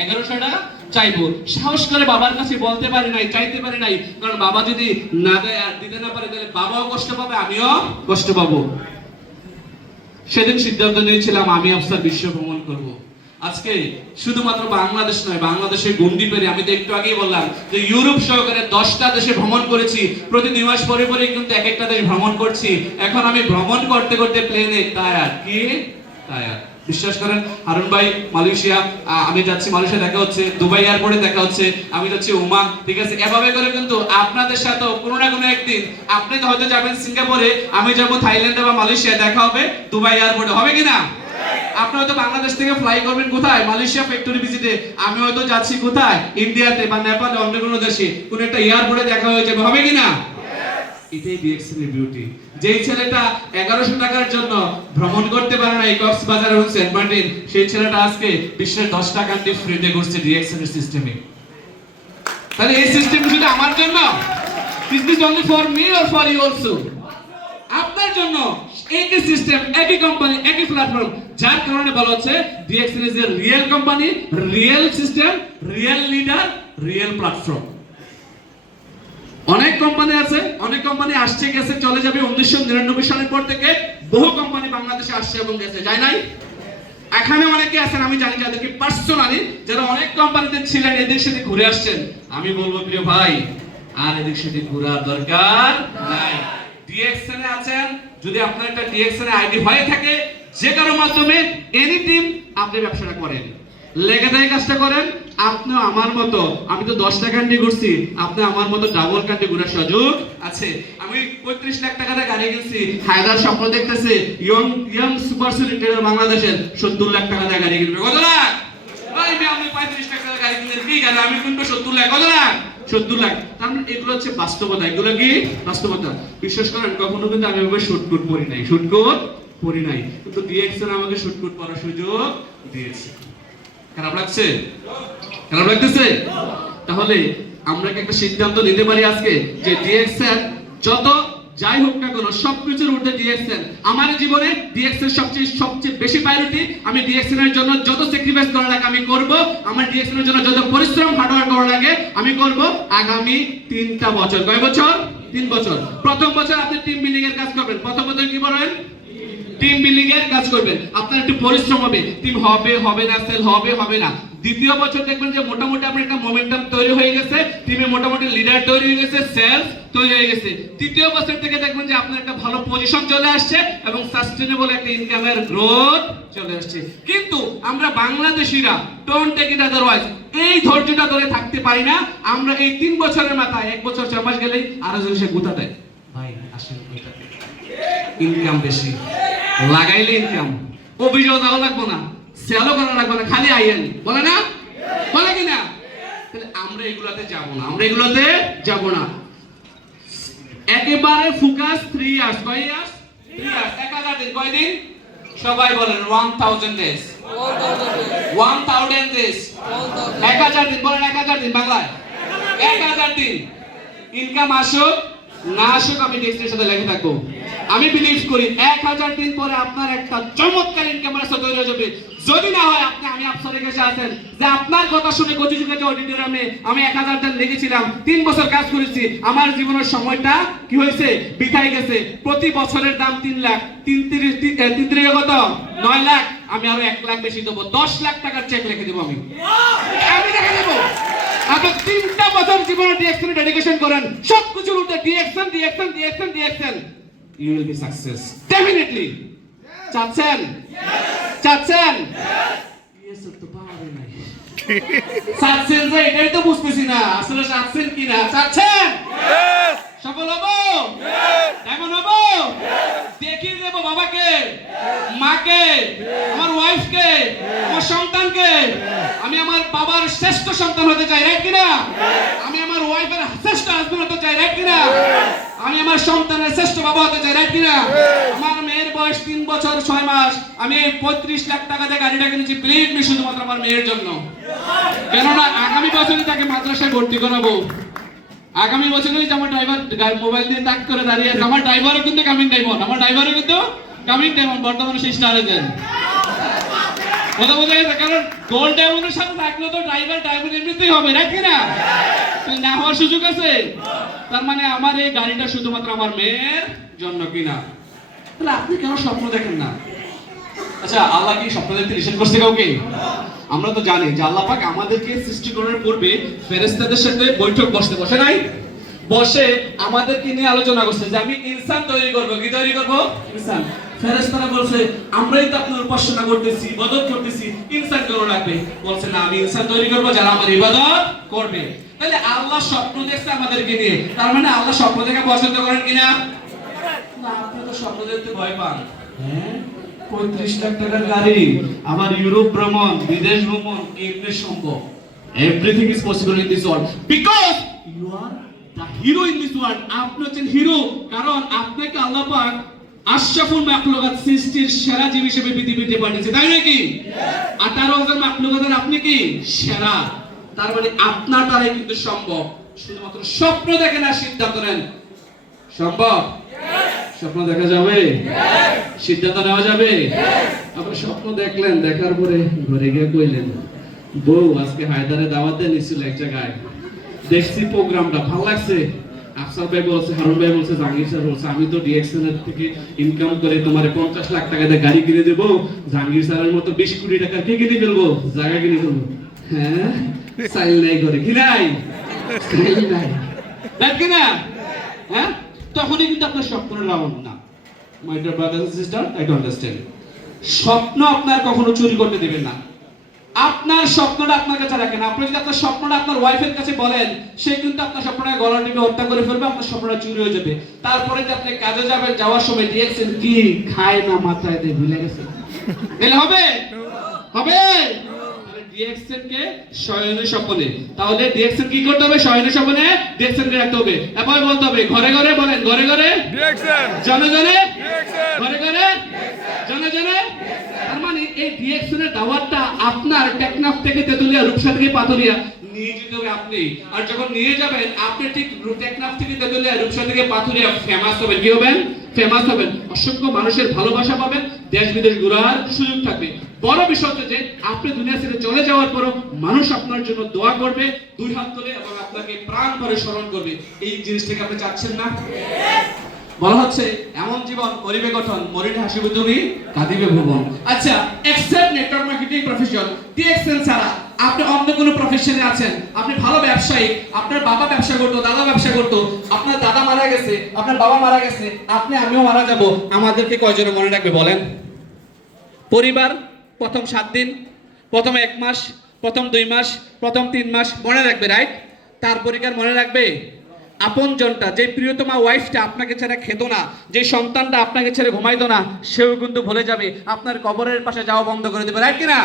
1100 টাকা চাইবো, সাহস করে বাবার কাছে বলতে পারি নাই, চাইতে পারি নাই। কারণ বাবা যদি না দেয় আর দিতে না পারে, তাহলে বাবাও কষ্ট পাবে, আমিও কষ্ট পাবো। সেদিন সিদ্ধান্ত নিয়েছিলাম আমি আফসার বিশ্ব ভ্রমণ করব। আজকে শুধুমাত্র বাংলাদেশ নয়, বাংলাদেশের গন্ডি পেরে, আমি তো একটু আগেই বললাম যে ইউরোপ সহকারে 10টা দেশে ভ্রমণ করেছি। প্রতি 2 মাস পরে পরে কিন্তু এক একটা দেশ ভ্রমণ করছি। এখন আমি ভ্রমণ করতে করতে প্লেনে টায়ার, কি টায়ার। বিশ্বাস করেন হারুন ভাই, মালয়েশিয়া আমি যাচ্ছি, মালয়েশিয়া দেখা হচ্ছে, দুবাই এয়ারপোর্টে দেখা হচ্ছে, আমি যাচ্ছি ওমান, ঠিক আছে? এভাবে করে কিন্তু আপনাদের সাথে কোনো না কোনো একদিন আপনি হয়তো যাবেন সিঙ্গাপুরে, আমি যাব থাইল্যান্ডে বা মালয়েশিয়া, দেখা হবে দুবাই এয়ারপোর্টে, হবে কিনা? আপনি হয়তো বাংলাদেশ থেকে ফ্লাই করবেন কোথায়? মালয়েশিয়া ফ্যাক্টরি ভিজিটে। আমি হয়তো যাচ্ছি কোথায়? ইন্ডিয়াতে বা নেপালে, অন্য কোনো দেশে, কোন একটা এয়ারপোর্টে দেখা হয়ে যাবে, হবে কিনা? এটাই ডিএক্সএল এর বিউটি। যেই ছেলেটা 1100 টাকার জন্য ভ্রমণ করতে পারে না এই কক্সবাজার এবং সেন্ট মার্টিন, সেই ছেলেটা আজকে বিশ্বের 10টা কান্ট্রি ফ্রিতে ঘুরছে ডিএক্সএল এর সিস্টেমে। তাহলে এই সিস্টেম শুধু আমার জন্য? Is this only for me or for you also? আপনার জন্য। একই সিস্টেম, একই কোম্পানি, একই প্ল্যাটফর্ম, যার কারণে বলা হচ্ছে DXL is a real company, real system, real leader, real platform. অনেক কোম্পানি আছে, অনেক কোম্পানি আসছে গেছে, চলে যাবে। 1999 সালের পর থেকে বহু কোম্পানি বাংলাদেশে আসছে এবং গেছে, যায় নাই? এখানে অনেকে আছেন আমি জানি, যাদেরকে পার্সোনালি, যারা অনেক কোম্পানিতে ছিলেন, এদিক সেদিক ঘুরে আসছেন। আমি বলবো প্রিয় ভাই, আর এদিক সেদিক ঘোরার দরকার নাই। ডিএক্সএল এ আছেন, যদি আপনার একটা ডিএক্সএল আইডি হয়ে থাকে, যে কারো মাধ্যমে এনি টিম আপনি ব্যবসাটা করেন, লেগে দেয় কাজটা করেন। আপনিও আমার মতো, আমি তো 10টা কান্ট্রি ঘুরছি, আপনি আমার মতো ডাবল কান্ট্রি ঘোরার সুযোগ আছে। আমি 35 লাখ টাকা দিয়ে গাড়ি কিনছি, হায়দার স্বপ্ন দেখতেছে ইয়ং সুপার লিডার বাংলাদেশের 70 লাখ টাকা দিয়ে গাড়ি কিনবে। কত লাখ? ভাই আমি 35 লাখ টাকা গাড়ি কিনে কি গাড়ি আমি কিনবো 70 লাখ। কত লাখ? 70 লাখ। তার মানে এগুলো হচ্ছে বাস্তবতা, এগুলো কি বাস্তবতা। বিশ্বাস করেন কখনো কিন্তু আমি এভাবে শুটকুট পরি নাই, কিন্তু ডিএক্সএল আমাকে শুটকুট পরার সুযোগ দিয়েছে। খারাপ লাগছে? খারাপ লাগতেছে? তাহলে আমরা কি একটা সিদ্ধান্ত নিতে পারি আজকে যে ডিএক্সএল যত যাই হোক না কেন সবকিছুর ঊর্ধ্বে ডিএক্সএন। আমার জীবনে ডিএক্সএন সবচেয়ে বেশি প্রায়োরিটি। আমি ডিএক্সএন এর জন্য যত স্যাক্রিফাইস করা লাগে আমি করব। আমার ডিএক্সএন এর জন্য যত পরিশ্রম হার্ডওয়ার্ক করা লাগে আমি করব আগামী 3টা বছর। কয় বছর? 3 বছর। প্রথম বছর আপনি টিম বিল্ডিং এর কাজ করবেন। প্রথম বছর কি করবেন? টিম বিল্ডিং এর কাজ করবেন। আপনার একটু পরিশ্রম হবে, টিম হবে না, সেল হবে না। দ্বিতীয় বছর দেখবেন যে মোটামুটি আপনার একটা মোমেন্টাম তৈরি হয়ে গেছে, টিমে মোটামুটি লিডার তৈরি হয়ে গেছে, সেলস তৈরি হয়ে গেছে। তৃতীয় বছর থেকে দেখবেন যে আপনার একটা ভালো পজিশন চলে আসছে এবং সাস্টেনেবল একটা ইনকামের গ্রোথ চলে আসছে। কিন্তু আমরা বাংলাদেশিরা ডোন্ট টেক ইট আদারওয়াইজ এই ধৈর্যটা ধরে থাকতে পারি না। আমরা এই 3 বছরের মাথায় 1 বছর 6 মাস গেলেই আরো জন সে গুতা দেয়, ভাই আসেন ইনকাম বেশি, লাগাইলে ইনকাম, অভিযোগ যাওয়া লাগবো না, সেলও করা লাগবে না, খালি আইয়েন, বলে না? বলে কিনা? তাহলে আমরা এগুলাতে যাব না। একেবারে ফোকাস 3 ইয়ার্স। কয় ইয়ার্স? 3 ইয়ার্স। 1000 দিন। কয় দিন? সবাই বলেন 1000 ডেজ। 1000 ডেজ। 1000 দিন। বলেন 1000 দিন বাংলায়। 1000 দিন। ইনকাম আসুক না আসুক আমি ডিএক্সএন এর সাথে লেগে থাকবো। আমি বিলিভ করি 1000 দিন পরে আপনার একটা চমৎকার ইনকাম রাস্তা তৈরি হয়ে যাবে। যদি না হয় আমি আফসরের কাছে আছেন যে আপনার কথা শুনে কচিযুগের অডিটোরিয়ামে আমি 1000 দিন লেগেছিলাম, 3 বছর কাজ করেছি, আমার জীবনের সময়টা কি হয়েছে? বিতাই গেছে। প্রতি বছরের দাম 3 লাখ, 3 কত? 9 লাখ। আমি আরো 1 লাখ বেশি দেবো, 10 লাখ টাকার চেক লিখে দেবো। আমি লিখে দেবো। আপনি 3টা বছর জীবনে ডিএক্সএন এ ডেডিকেশন করেন, সবকিছুর উপরে DXN, you will be success definitely. চাচ্ছেন? চাচ্ছেন? yes তো পারে নাই। চাচ্ছেন যে এটাই তো বুঝতেছি না আসলে চাচ্ছেন কি না। চাচ্ছেন? yes সফল হবো? yes কেমন হবো? yes দেখিয়ে দেব বাবাকে, মাকে, আমার ওয়াইফকে, আমার সন্তানকে। আমি আমার বাবার শ্রেষ্ঠ সন্তান হতে চাই, রাইট কিনা? আমি আমার ওয়াইফের শ্রেষ্ঠ হাজবেন্ড হতে চাই, রাইট কিনা? আমি আমার সন্তানের শ্রেষ্ঠ বাবা হতে চাই, রাইট কিনা? আমার মেয়ের বয়স 3 বছর 6 মাস। আমি 35 লাখ টাকা দিয়ে গাড়িটা কিনেছি প্লিজ মি শুধুমাত্র আমার মেয়ের জন্য। কেননা আগামী বছরই তাকে মাদ্রাসায় ভর্তি করাবো। আগামী বছরই আমার ড্রাইভার মোবাইল দিয়ে তাক করে দাঁড়িয়ে আছে। আমার ড্রাইভারও কিন্তু কামিং ডায়মন্ড, বর্তমানে সেই স্টার এজেন্ট। কথা বোঝা গেছে? কারণ গোল্ড ডায়মন্ডের সাথে থাকলে তো ডায়মন্ড এমনিতেই হবে, রাইট কিনা? না হওয়ার সুযোগ আছে। তার মানে আমার এই গাড়িটা শুধুমাত্র আমার মেয়ের জন্য কিনা। তাহলে আপনি কেন স্বপ্ন দেখেন না? আচ্ছা, আল্লাহ কি স্বপ্ন দেখতে নিষেধ করছে কাউকে? আমরা তো জানি যে আল্লাহ পাক আমাদেরকে সৃষ্টি করার পূর্বে ফেরেশতাদের সাথে বৈঠক বসে নাই? বসে আমাদেরকে নিয়ে আলোচনা করছে যে আমি ইনসান তৈরি করব। কি তৈরি করব? ইনসান। ফেরেশতারা বলছে আমরাই তো আপনার উপাসনা করতেছি, ইবাদত করতেছি, ইনসান কেন লাগবে? বলছে না, আমি ইনসান তৈরি করব যারা আমার ইবাদত করবে। তাহলে আল্লাহ স্বপ্ন দেখছে আমাদেরকে নিয়ে, তার মানে আল্লাহ স্বপ্ন দেখা পছন্দ করেন কিনা? না, আপনি তো স্বপ্ন দেখতে ভয় পান। হ্যাঁ, 35 লাখ টাকার গাড়ি, আমার ইউরোপ ভ্রমণ, বিদেশ ভ্রমণ, কেমনে সম্ভব? Everything is possible in this world because you are the hero in this world. আপনি হচ্ছেন হিরো, কারণ আপনাকে আল্লাহ পাক আশরাফুল মাখলুকাত, সৃষ্টির সেরা জীব হিসেবে পৃথিবীতে পাঠিয়েছে, তাই নাকি? 18,000 মাখলুকাতের আপনি কি সেরা। তার মানে আপনার দ্বারাই কিন্তু সম্ভব। শুধুমাত্র স্বপ্ন দেখেন আর সিদ্ধান্ত নেন। সম্ভব? স্বপ্ন দেখা যাবে? সিদ্ধান্ত নেওয়া যাবে? আপনি স্বপ্ন দেখলেন, দেখার পরে ঘরে গিয়ে কইলেন বউ আজকে হায়দারে দাওয়াত দিয়ে নিছিল এক জায়গায়, দেখছি প্রোগ্রামটা ভালো লাগছে। আফসার ভাই বলছে, হারুন ভাই বলছে, জাহাঙ্গীর স্যার বলছে আমি তো ডিএক্সএন এর থেকে ইনকাম করে তোমারে 50 লাখ টাকা দিয়ে গাড়ি কিনে দেবো, জাহাঙ্গীর স্যারের মতো 20 কোটি টাকা কে কিনে ফেলবো, জায়গা কিনে ফেলবো। হ্যাঁ, সাইল নাই ঘরে, কি নাই? সাইল নাই, দেখ কিনা? হ্যাঁ, তখনই কিন্তু আপনার স্বপ্নের লালন না। My dear brothers and sister, I don't understand. স্বপ্ন আপনার কখনো চুরি করতে দিবেন না। আপনার স্বপ্নটা আপনার কাছে রাখেন। আপনি যদি আপনার স্বপ্নটা আপনার ওয়াইফের কাছে বলেন, সে কিন্তু আপনার স্বপ্নটা গলা টিপে হত্যা করে ফেলবে, আপনার স্বপ্নটা চুরি হয়ে যাবে। তারপরে যে আপনি কাজে যাবেন, যাওয়ার সময় ডিএক্সএন কি খায় না মাথায় দিয়ে ভুলে গেছে, তাহলে হবে? হবে? ডিএক্সএন কে শয়নের স্বপ্নে। তাহলে ডিএক্সএন কি করতে হবে? শয়নের স্বপ্নে ডিএক্সএন কে রাখতে হবে। এরপর বলতে হবে ঘরে ঘরে, বলেন ঘরে ঘরে ডিএক্সএন, জনে জনে ডিএক্সএন, ঘরে ঘরে জনে জনে। তার মানে এই ডিএক্সএন এর দাওয়াতটা আপনার টেকনাফ থেকে তেতুলিয়া, রূপসা থেকে পাতুলিয়া নিয়ে যেতে হবে আপনি। আর যখন নিয়ে যাবেন আপনি ঠিক টেকনাফ থেকে তেতুলিয়া, রূপসা থেকে পাথুরিয়া ফেমাস হবেন। কি হবেন? ফেমাস হবেন। অসংখ্য মানুষের ভালোবাসা পাবেন, দেশ বিদেশ ঘোরার সুযোগ থাকবে। বড় বিষয় হচ্ছে যে আপনি দুনিয়া ছেড়ে চলে যাওয়ার পরও মানুষ আপনার জন্য দোয়া করবে, দুই হাত তুলে, এবং আপনাকে প্রাণ ভরে স্মরণ করবে। এই জিনিসটাকে আপনি চাচ্ছেন না? বলা হচ্ছে এমন জীবন করিবে গঠন, মরিলে হাসিবে তুমি, কাঁদিবে ভুবন। আচ্ছা, except network marketing profession, DXN ছাড়া আপনি অন্য কোনো প্রফেশনে আছেন, আপনি ভালো ব্যবসায়ী, আপনার বাবা ব্যবসা করতো, দাদা ব্যবসা করতো, আপনার দাদা মারা গেছে, আপনার বাবা মারা গেছে, আপনি আমিও মারা যাব, আমাদেরকে কয়জনে মনে রাখবে বলেন? পরিবার প্রথম 7 দিন, প্রথম 1 মাস, প্রথম 2 মাস, প্রথম 3 মাস মনে রাখবে, রাইট? তারপরে কার মনে রাখবে? আপনজনটা, যে প্রিয়তমা ওয়াইফটা আপনাকে ছেড়ে খেত না, যে সন্তানটা আপনাকে ছেড়ে ঘুমাইতো না, সেও কিন্তু ভুলে যাবে, আপনার কবরের পাশে যাওয়া বন্ধ করে দেবে, রাইট কিনা?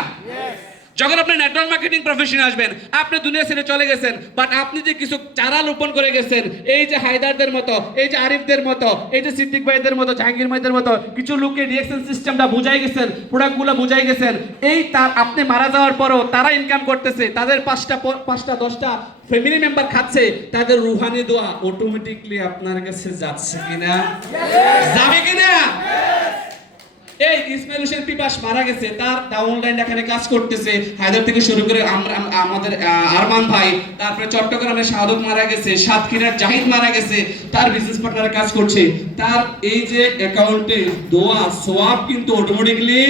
যখন আপনি নেটওয়ার্ক মার্কেটিং প্রফেশনে আসবেন, আপনি দুনিয়া ছেড়ে চলে গেছেন, বাট আপনি যে কিছু চারা রোপণ করে গেছেন, এই যে হায়দারদের মতো, এই যে আরিফদের মতো, এই যে সিদ্দিক ভাইদের মতো, জাহাঙ্গীর ভাইদের মতো কিছু লোককে রিঅ্যাকশন সিস্টেমটা বুঝাই গেছেন, প্রোডাক্টগুলো বুঝাই গেছেন, এই তার আপনি মারা যাওয়ার পরও তারা ইনকাম করতেছে, তাদের 5টা 10টা ফ্যামিলি মেম্বার খাচ্ছে, তাদের রুহানি দোয়া অটোমেটিকলি আপনার কাছে যাচ্ছে কিনা? যাবে কিনা? এই ইসমাইল হোসেন পিপাস মারা গেছে, তার ডাউনলাইন এখানে কাজ করতেছে, হায়দার থেকে শুরু করে আমাদের আরমান ভাই, তারপরে চট্টগ্রামের শাহাদত মারা গেছে, সাতক্ষীরার জাহিদ মারা গেছে, তার বিজনেস পার্টনার কাজ করছে, তার এই যে অ্যাকাউন্টে দোয়া সোয়াব কিন্তু অটোমেটিকলি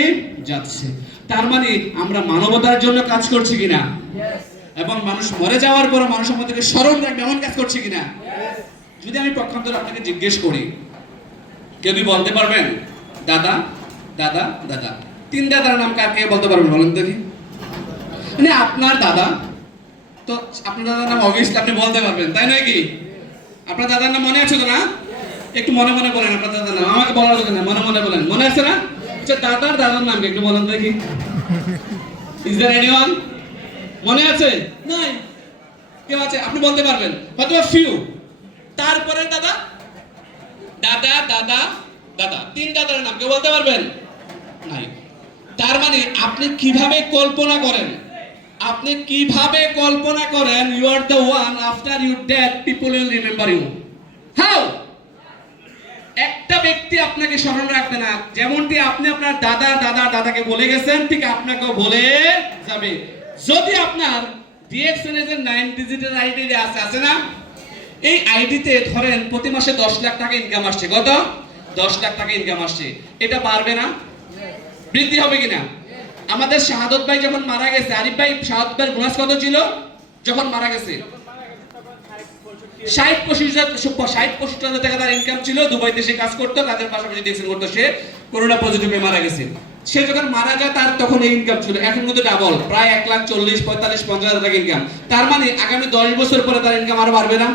যাচ্ছে। তার মানে আমরা মানবতার জন্য কাজ করছি কিনা, এবং মানুষ মরে যাওয়ার পর মানুষ আমাদেরকে স্মরণ রাখবে এমন কাজ করছে কিনা। যদি আমি পক্ষান্তর আপনাকে জিজ্ঞেস করি, কেউ কি বলতে পারবেন দাদা দাদা দাদা? 3 দাদার নাম কার কে বলতে পারবেন বলেন দেখি? মানে আপনার দাদা, তো আপনার দাদার নাম অবভিয়াসলি আপনি বলতে পারবেন, তাই নয় কি? আপনার দাদার নাম মনে আছে তো না? একটু মনে মনে বলেন আপনার দাদার নাম, আমাকে বলার দরকার না, মনে মনে বলেন, মনে আছে না? আচ্ছা, দাদার নাম একটু বলেন দেখি। Is there anyone? মনে আছে? নাই। কেউ আছে? আপনি বলতে পারবেন হয়তো ফিউ। তারপরে দাদা দাদা দাদা দাদা, 3 দাদার নাম কেউ বলতে পারবেন? নাই। তার মানে আপনি কিভাবে কল্পনা করেন, আপনি কিভাবে কল্পনা করেন you are the one after you death people will remember you? How? একটা ব্যক্তি আপনাকে স্মরণ রাখবে না, যেমনটি আপনি আপনার দাদাকে বলে গেছেন, ঠিক আপনাকেও বলে যাবে। যদি আপনার ডিএক্সএন এর 9 ডিজিটের আইডি আছে না, এই আইডিতে ধরেন প্রতি মাসে 10 লাখ টাকা ইনকাম আসছে, কত? 10 লাখ টাকা ইনকাম আসছে, এটা বাড়বে না? বৃদ্ধি হবে কিনা? আমাদের শাহাদত ভাই যখন মারা গেছে, আরিফ ভাই শাহাদত ভাইয়ের বোনাস কত ছিল যখন মারা গেছে? 60-65,000 টাকা তার ইনকাম ছিল, দুবাইতে সে কাজ করতো, কাজের পাশাপাশি ডিএক্সএন করতো, সে করোনা পজিটিভে মারা গেছে। সে যখন মারা যায় তার তখন এই ইনকাম ছিল, এখন কিন্তু ডাবল, প্রায় 1,40,000-45,000 টাকা ইনকাম। তার মানে আগামী 10 বছর পরে তার ইনকাম আরো বাড়বে না?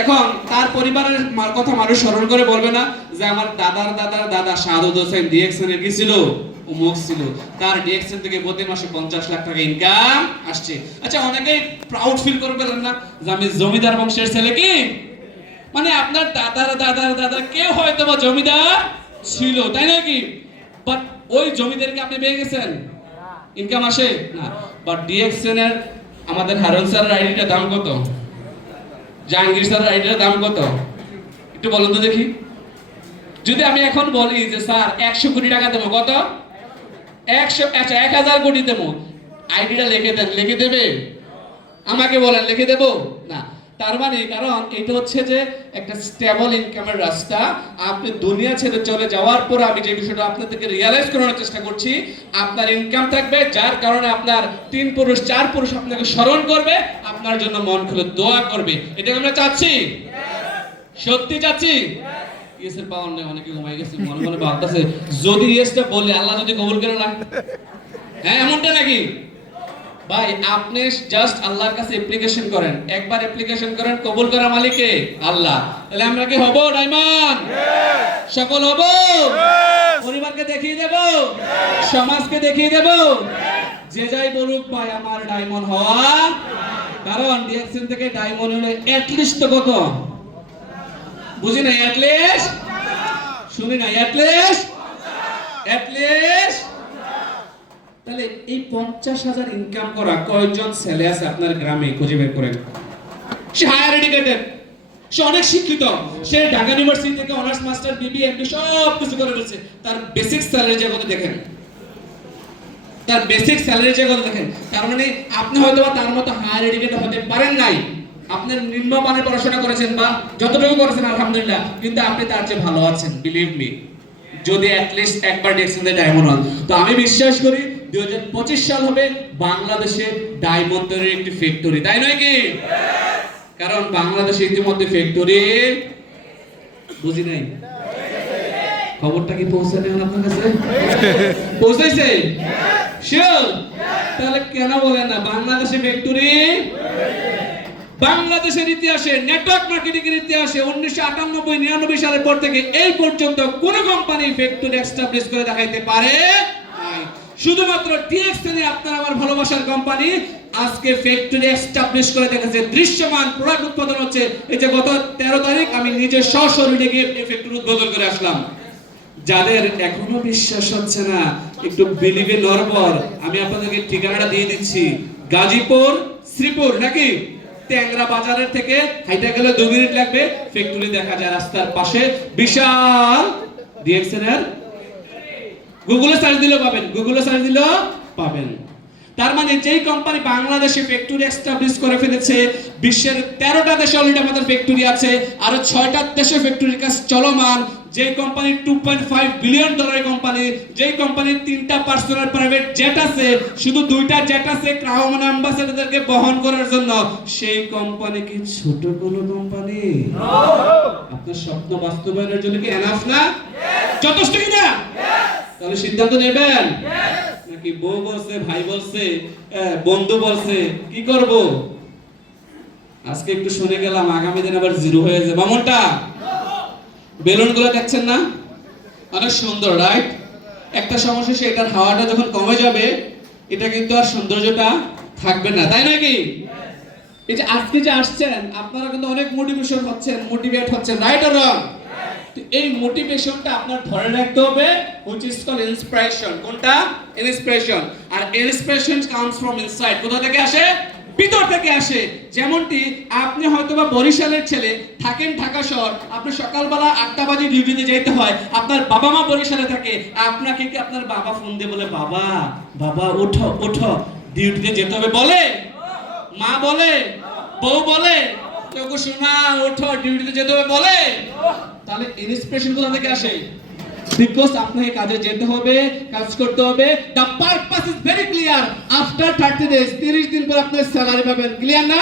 এখন তার পরিবারের কথা মানুষ স্মরণ করে বলবে না যে আমার দাদার দাদা শাহাদত হোসেন ডিএক্সএন এর কি ছিল? অমুক ছিল, তার ডিএক্সএন থেকে প্রতি মাসে 50 লাখ টাকা ইনকাম আসছে। আচ্ছা, অনেকেই প্রাউড ফিল করবেন না যে আমি জমিদার বংশের ছেলে, কি মানে আপনার দাদার কেউ হয়তো বা জমিদার ছিল, তাই নাকি? বাট ওই জমিদারকে আপনি পেয়ে গেছেন, ইনকাম আসে না। বাট ডিএক্সএন এর আমাদের হারুন স্যারের আইডিটার দাম কত? জাহাঙ্গীর স্যারের আইডিটার দাম কত? একটু বলুন তো দেখি। যদি আমি এখন বলি যে স্যার 100 কোটি টাকা দেবো, কত? 1,000 কোটি দেবো, আইডিটা লিখে দেন, লিখে দেবে? আমাকে বলেন, লিখে দেব না। তার মানে কারণ এটা হচ্ছে যে একটা স্টেবল ইনকামের রাস্তা। আপনি দুনিয়া ছেড়ে চলে যাওয়ার পর আমি যে বিষয়টা আপনাদেরকে রিয়ালাইজ করানোর চেষ্টা করছি, আপনার ইনকাম থাকবে, যার কারণে আপনার 3 পুরুষ 4 পুরুষ আপনাকে স্মরণ করবে, আপনার জন্য মন খুলে দোয়া করবে। এটা আমরা চাচ্ছি, সত্যি চাচ্ছি। ইয়েসের পাওয়ার নেই, অনেকে ঘুমাই গেছে, মনে মনে ভাবতেছে যদি ইয়েসটা বলি আল্লাহ যদি কবুল করে না, হ্যাঁ এমনটা নাকি? ভাই আপনি জাস্ট আল্লাহর কাছে অ্যাপ্লিকেশন করেন, একবার অ্যাপ্লিকেশন করেন, কবুল করার মালিক কে? আল্লাহ। তাহলে আমরা কি হব ডায়মন্ড? সকল হব? পরিবারকে দেখিয়ে দেব, সমাজকে দেখিয়ে দেব, যে যাই বলুক ভাই আমার ডায়মন্ড হওয়া। কারণ ডিএক্সএন থেকে ডায়মন্ড হলে এট লিস্ট তো কত? বুঝি না, এট লিস্ট, শুনি না, এট লিস্ট তাহলে এই 50,000 ইনকাম করা কয়জন ছেলে আছে আপনার গ্রামে খুঁজে বের করেন। সে হায়ার এডুকেটেড, সে অনেক শিক্ষিত, সে ঢাকা ইউনিভার্সিটি থেকে অনার্স মাস্টার বিবি এমবি সব কিছু করে ফেলেছে, তার বেসিক স্যালারি যে কত দেখেন, তার বেসিক স্যালারি যে কত দেখেন। তার মানে আপনি হয়তো তার মতো হায়ার এডুকেটেড হতে পারেন নাই, আপনি নিম্নমানের পড়াশোনা করেছেন বা যতটুকু করেছেন আলহামদুলিল্লাহ, কিন্তু আপনি তার চেয়ে ভালো আছেন, বিলিভ মি, যদি অ্যাটলিস্ট একবার ডিএক্সএন ডায়মন্ড হন। তো আমি বিশ্বাস করি 2025 সাল হবে বাংলাদেশে ডায়মন্ড তৈরির একটি ফ্যাক্টরি, তাই নয় কি? কারণ বাংলাদেশে ইতিমধ্যে ফ্যাক্টরি, বুঝি নাই খবরটা কি পৌঁছানো আপনার কাছে? পৌঁছাইছে? শিওর? তাহলে কেন বলেন না বাংলাদেশে ফ্যাক্টরি? বাংলাদেশের ইতিহাসে, নেটওয়ার্ক মার্কেটিং এর ইতিহাসে 1998-99 সালের পর থেকে এই পর্যন্ত কোন কোম্পানি ফ্যাক্টরি এস্টাবলিশ করে দেখাইতে পারে নাই। শুধুমাত্র টিএক্সএন, আপনার আমার ভালোবাসার কোম্পানি, আজকে ফ্যাক্টরি এস্টাবলিশ করে দেখেছে, দৃশ্যমান প্রোডাক্ট উৎপাদন হচ্ছে। এই যে গত 13 তারিখ আমি নিজে সশরীরে গিয়ে এই ফ্যাক্টরি উদ্বোধন করে আসলাম। যাদের এখনো বিশ্বাস হচ্ছে না, একটু বিলিভে নরবর, আমি আপনাদেরকে ঠিকানাটা দিয়ে দিচ্ছি। গাজীপুর শ্রীপুর নাকি ট্যাংরা বাজারের থেকে হাইটা গেলে 2 মিনিট লাগবে, ফ্যাক্টরি দেখা যায় রাস্তার পাশে, বিশাল ডিএক্সএন এর, গুগলে সার্চ দিলেও পাবেন, গুগলে সার্চ দিলেও পাবেন। তার মানে যেই কোম্পানি বাংলাদেশে ফ্যাক্টরি এস্টাবলিশ করে ফেলেছে, বিশ্বের 13টা দেশে অলরেডি আমাদের ফ্যাক্টরি আছে, আরো 6টা দেশে ফ্যাক্টরির কাজ চলমান। যেই কোম্পানি $2.5 বিলিয়ন কোম্পানি, যেই কোম্পানির 3টা পার্সোনাল প্রাইভেট জেট আছে, শুধু 2টা জেট আছে ক্রাউন অ্যাম্বাসেডরদেরকে বহন করার জন্য, সেই কোম্পানি কি ছোট কোনো কোম্পানি? আপনার স্বপ্ন বাস্তবায়নের জন্য কি এনাফ না? যথেষ্ট কি না? তাহলে সিদ্ধান্ত নেবেন নাকি বউ বলছে, ভাই বলছে, বন্ধু বলছে, কি করব? আজকে একটু শুনে গেলাম, আগামী দিন আবার জিরো হয়ে যাবে। মনটা বেলুনগুলো দেখছেন না, অনেক সুন্দর, রাইট? একটা সমস্যা, সেটার হাওয়াটা যখন কমে যাবে, এটা কিন্তু আর সৌন্দর্যটা থাকবে না, তাই নাকি? এই যে আজকে যে আসছেন, আপনারা কিন্তু অনেক মোটিভেশন হচ্ছেন, মোটিভেট হচ্ছেন, রাইট অর রং? এই মোটিভেশনটা আপনার ধরে রাখতে হবে, which is called inspiration। কোনটা? ইন্সপিরেশন। আর ইন্সপিরেশন কামস ফ্রম ইনসাইড। কোথা থেকে আসে? ভিতর থেকে আসে। যেমনটি আপনি হয়তোবা বরিশালের ছেলে, থাকেন ঢাকা শহর, আপনি সকালবেলা 8টা বাজে ডিউটিতে যেতে হয়, আপনার বাবা মা বরিশালে থাকে, আপনাকে কি আপনার বাবা ফোন দিয়ে বলে, বাবা বাবা ওঠো ওঠো ডিউটিতে যেতে হবে বলে? মা বলে? বউ বলে? কেউ শোনা ওঠো ডিউটিতে যেতে হবে বলে? তাহলে ইন্সপিরেশন কোথা থেকে আসে? বিকজ আপনাকে কাজে যেতে হবে, কাজ করতে হবে। The purpose is very clear. After 30 days, 30 দিন পর আপনি স্যালারি পাবেন, ক্লিয়ার না?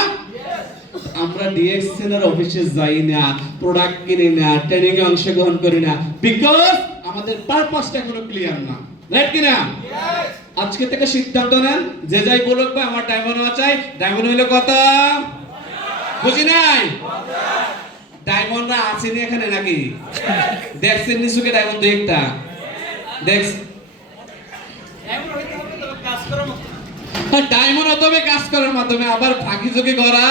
আমরা ডিএক্সএন এর অফিসে যাই না, প্রোডাক্ট কিনি না, ট্রেনিং এ অংশগ্রহণ করি না, বিকজ আমাদের পারপাসটা এখনো ক্লিয়ার না, রাইট কি না? আজকে থেকে সিদ্ধান্ত নেন, যে যাই বলুক ভাই আমার ডায়মন্ড হওয়া চাই। ডায়মন্ড হইলো কত? বুঝি নাই? ডায়মন্ডরা আছেন এখানে নাকি? দেখছেন নিচুকে ডায়মন্ড দুই একটা? ডায়মন্ড হতে হবে কাজ করার মাধ্যমে, আবার ফাঁকি ঝুঁকি করা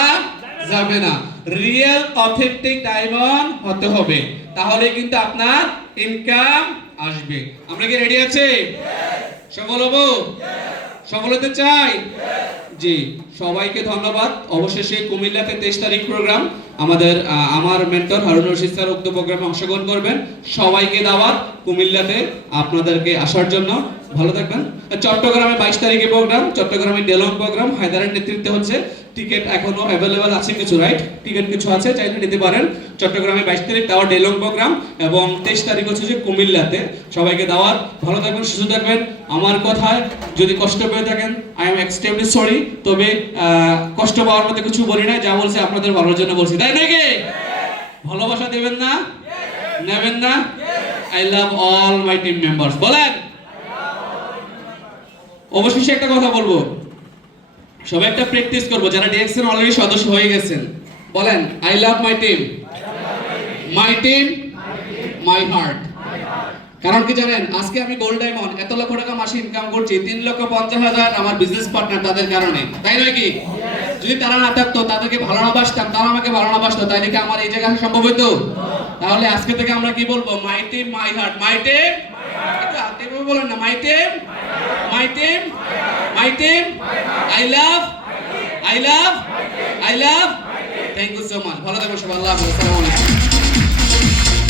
যাবে না। রিয়েল অথেন্টিক ডায়মন্ড হতে হবে, তাহলে কিন্তু আপনার ইনকাম আসবে। আমরা কি রেডি আছি? সফল হবো? সফল হতে চাই? জি, সবাইকে ধন্যবাদ। অবশেষে কুমিল্লাতে 23 তারিখ প্রোগ্রাম, আমাদের আমার মেন্টর হারুন রশিদ স্যার উক্ত প্রোগ্রামে অংশগ্রহণ করবেন। সবাইকে দাওয়াত কুমিল্লাতে আপনাদেরকে আসার জন্য। ভালো থাকবেন। চট্টগ্রামে 22 তারিখে প্রোগ্রাম, চট্টগ্রামে ডেলং প্রোগ্রাম, হায়দারের নেতৃত্বে হচ্ছে। টিকিট এখনো অ্যাভেলেবল আছে কিছু, রাইট? টিকিট কিছু আছে, চাইলে নিতে পারেন। চট্টগ্রামে 22 তারিখ তাও ডেলং প্রোগ্রাম, এবং 23 তারিখ হচ্ছে যে কুমিল্লাতে। সবাইকে দাওয়াত। ভালো থাকবেন, সুস্থ থাকবেন। আমার কথায় যদি কষ্ট পেয়ে থাকেন, আই এম এক্সট্রিমলি সরি। তবে কষ্ট পাওয়ার মধ্যে কিছু বলি না, যা বলছি আপনাদের ভালোর জন্য বলছি, তাই নাকি? ভালোবাসা দেবেন না? নেবেন না? I love all my team members. বলেন। অবশেষে একটা কথা বলবো, সবাই একটা প্র্যাকটিস করবো, যারা ডিএক্সএন অলরেডি সদস্য হয়ে গেছেন। বলেন, I love my team, my team, my heart. কারণ কি জানেন, আজকে আমি গোল্ড ডায়মন্ড এত লক্ষ টাকা মাসে ইনকাম করছি, 3,50,000 আমার বিজনেস পার্টনার, তাদের কারণে, তাই নয় কি? যদি তারা না থাকতো, তাদেরকে ভালো না বাসতাম, তারা আমাকে ভালো না বাসতো, তাই নাকি আমার এই জায়গায় আসা সম্ভব হতো? তাহলে আজকে থেকে আমরা কি বলবো? My team, my heart. My team, একটু হাতে বলেন না, my team, my team. My team, I love, thank you so much. ভালো থাকবেন সবাই, আল্লাহ হাফেজ, আসসালামু আলাইকুম।